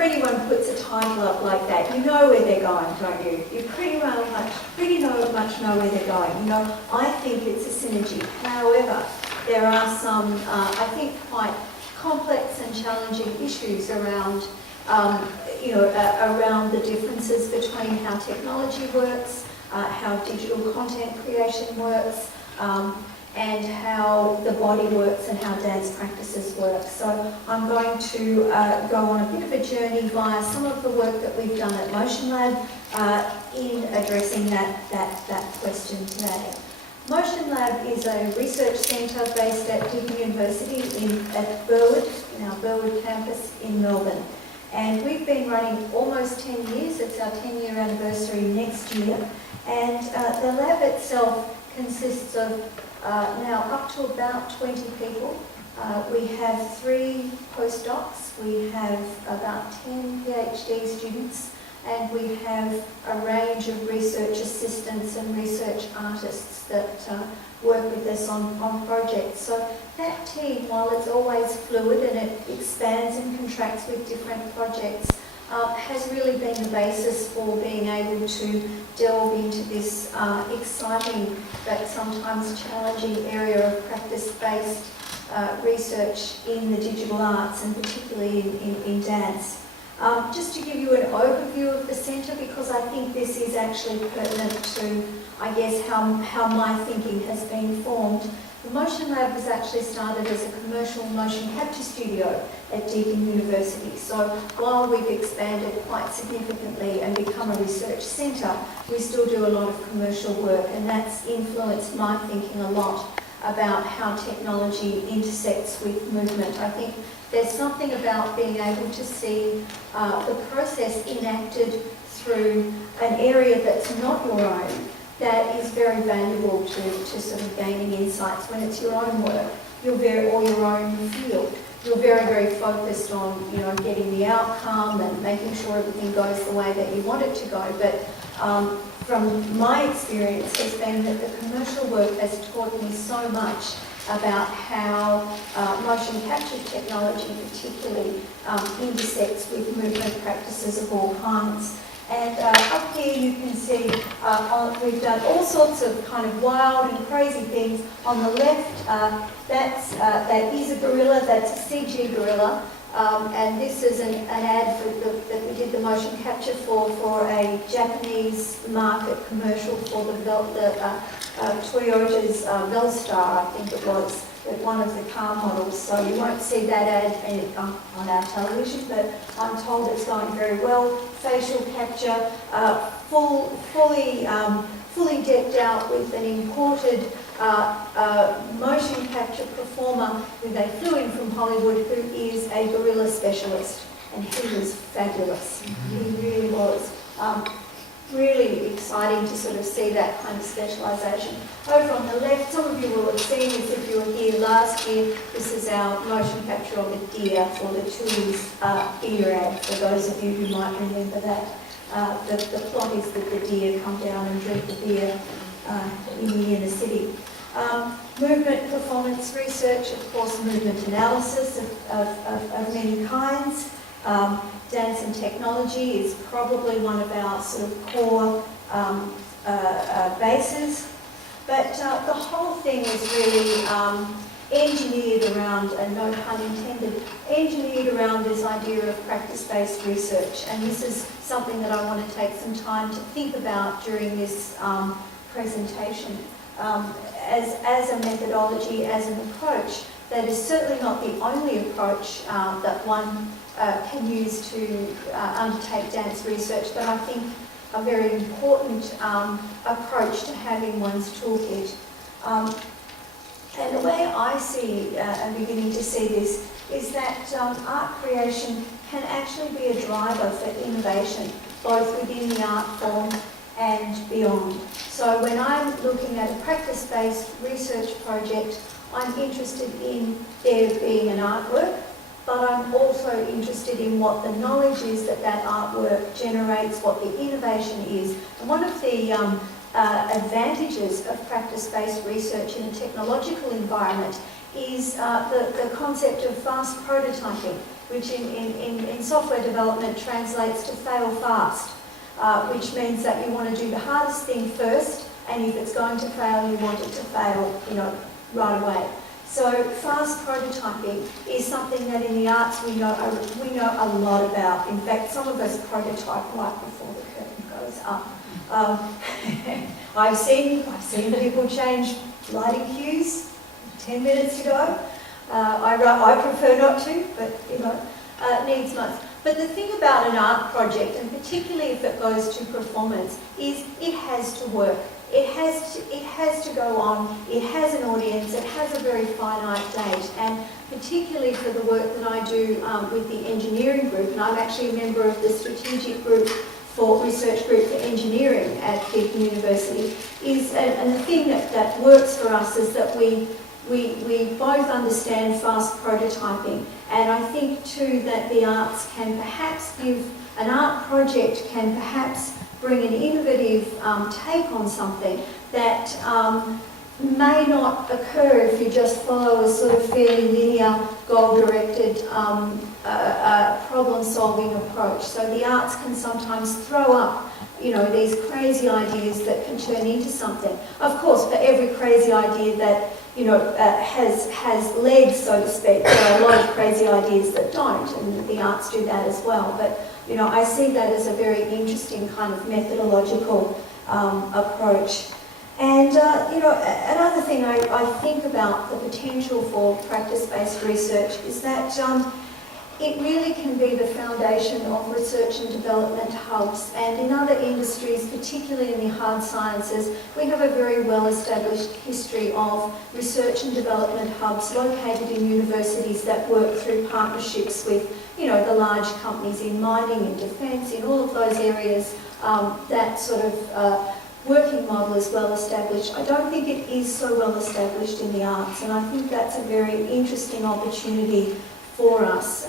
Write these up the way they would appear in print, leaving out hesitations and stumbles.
whenever anyone puts a title up like that, you know where they're going, don't you? You pretty much know where they're going. You know, I think it's a synergy. However, there are some, I think, quite complex and challenging issues around, around the differences between how technology works, how digital content creation works, and how the body works and how dance practices work. So I'm going to go on a bit of a journey via some of the work that we've done at Motion Lab in addressing that question today. Motion Lab is a research centre based at Deakin University at Burwood, in our Burwood campus in Melbourne. And we've been running almost 10 years. It's our 10-year anniversary next year. And the lab itself consists of now up to about 20 people. We have 3 postdocs, we have about 10 PhD students, and we have a range of research assistants and research artists that work with us on projects. So that team, while it's always fluid and it expands and contracts with different projects, has really been the basis for being able to delve into this exciting but sometimes challenging area of practice-based research in the digital arts, and particularly in dance. Just to give you an overview of the centre, because I think this is actually pertinent to, I guess, how my thinking has been formed. The Motion Lab was actually started as a commercial motion capture studio at Deakin University. So while we've expanded quite significantly and become a research centre, we still do a lot of commercial work, and that's influenced my thinking a lot about how technology intersects with movement. I think there's something about being able to see the process enacted through an area that's not your own that is very valuable to sort of gaining insights. When it's your own work, or your own field, you're very, very focused on, getting the outcome and making sure everything goes the way that you want it to go. But from my experience has been that the commercial work has taught me so much about how motion capture technology particularly intersects with movement practices of all kinds. And up here you can see we've done all sorts of kind of wild and crazy things. On the left, that is a gorilla, that's a CG gorilla. And this is an ad that we did the motion capture for a Japanese market commercial for the Toyota's Velstar, I think it was, one of the car models. So you won't see that ad on our television, but I'm told it's going very well. Facial capture, fully decked out with an imported motion capture performer who they flew in from Hollywood, who is a gorilla specialist, and he was fabulous. He really was. Really exciting to sort of see that kind of specialisation. Over on the left, some of you will have seen this if you were here last year. This is our motion capture of a deer for the Tui's beer ad, for those of you who might remember that. The plot is that the deer come down and drink the beer in the inner city. Movement performance research, of course, movement analysis of many kinds. Dance and technology is probably one of our sort of core bases. But the whole thing is really engineered around, and no pun intended, engineered around this idea of practice-based research. And this is something that I want to take some time to think about during this presentation. As a methodology, as an approach, that is certainly not the only approach that one can use to undertake dance research, but I think a very important approach to having one's toolkit. And the way I see and beginning to see this is that art creation can actually be a driver for innovation, both within the art form and beyond. So when I'm looking at a practice-based research project, I'm interested in there being an artwork, but I'm also interested in what the knowledge is that artwork generates, what the innovation is. And one of the advantages of practice-based research in a technological environment is the concept of fast prototyping. which in software development translates to fail fast, which means that you want to do the hardest thing first, and if it's going to fail, you want it to fail, right away. So fast prototyping is something that in the arts we know a lot about. In fact, some of us prototype right before the curtain goes up. I've seen people change lighting cues 10 minutes ago. I prefer not to, but needs must. But the thing about an art project, and particularly if it goes to performance, is it has to work. It has to go on, it has an audience, it has a very finite date, and particularly for the work that I do with the engineering group, and I'm actually a member of the strategic group for research group for engineering at Deakin University, and the thing that works for us is that we both understand fast prototyping, and I think too that the arts can perhaps an art project can perhaps bring an innovative take on something that may not occur if you just follow a sort of fairly linear, goal-directed problem-solving approach. So the arts can sometimes throw up, these crazy ideas that can turn into something. Of course, for every crazy idea that has legs, so to speak, there are a lot of crazy ideas that don't, and the arts do that as well. But I see that as a very interesting kind of methodological approach. And, another thing I think about the potential for practice-based research is that it really can be the foundation of research and development hubs. And in other industries, particularly in the hard sciences, we have a very well-established history of research and development hubs located in universities that work through partnerships with the large companies in mining, in defence, in all of those areas. That sort of working model is well established. I don't think it is so well established in the arts, and I think that's a very interesting opportunity for us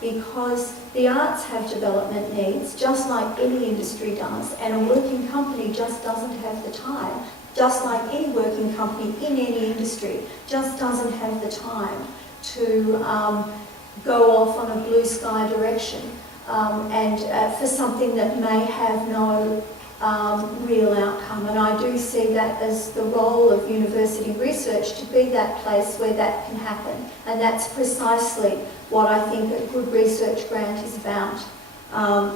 because the arts have development needs, just like any industry does, and a working company just doesn't have the time, just like any working company in any industry just doesn't have the time to go off on a blue sky direction and for something that may have no real outcome. And I do see that as the role of university research to be that place where that can happen. And that's precisely what I think a good research grant is about,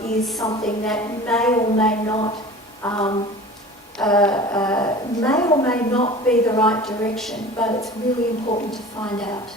is something that may or may not be the right direction, but it's really important to find out.